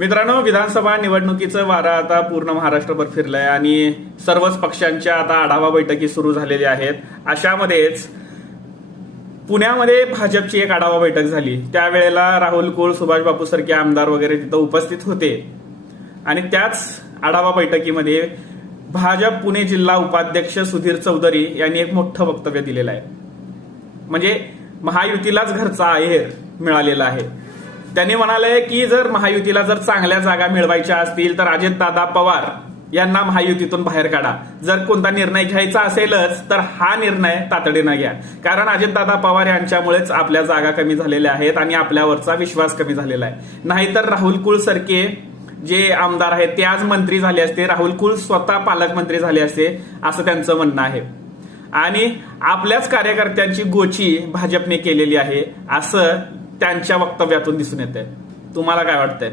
मित्रांनो, विधानसभा निवडणुकीचं वारं आता पूर्ण महाराष्ट्रभर फिरलंय आणि सर्वच पक्षांच्या आता आढावा बैठकी सुरू झालेल्या आहेत. अशामध्येच पुण्यामध्ये भाजपची एक आढावा बैठक झाली. त्यावेळेला राहुल कुल, सुभाष बापू सारखे आमदार वगैरे तिथं उपस्थित होते आणि त्याच आढावा बैठकीमध्ये भाजप पुणे जिल्हा उपाध्यक्ष सुधीर चौधरी यांनी एक मोठं वक्तव्य दिलेलं आहे. म्हणजे महायुतीलाच घरचा आहेर मिळालेला आहे. त्यांनी म्हणाले की जर महायुतीला चांगल्या जागा मिळवायच्या असतील तर अजितदादा पवार यांना महायुतीतून बाहेर काढा. जर कोणता निर्णय घ्यायचा असेलच तर हा निर्णय तातडीनं घ्या, कारण अजितदादा पवार यांच्यामुळेच आपल्या जागा कमी झालेल्या आहेत आणि आपल्यावरचा विश्वास कमी झालेला आहे. नाहीतर राहुल कुल सारखे जे आमदार आहेत ते आज मंत्री झाले असते, राहुल कुल स्वतः पालकमंत्री झाले असते, असं त्यांचं म्हणणं आहे. आणि आपल्याच कार्यकर्त्यांची गोची भाजपने केलेली आहे असं त्यांच्या वक्तव्यातून दिसून येतंय. तुम्हाला काय वाटतंय?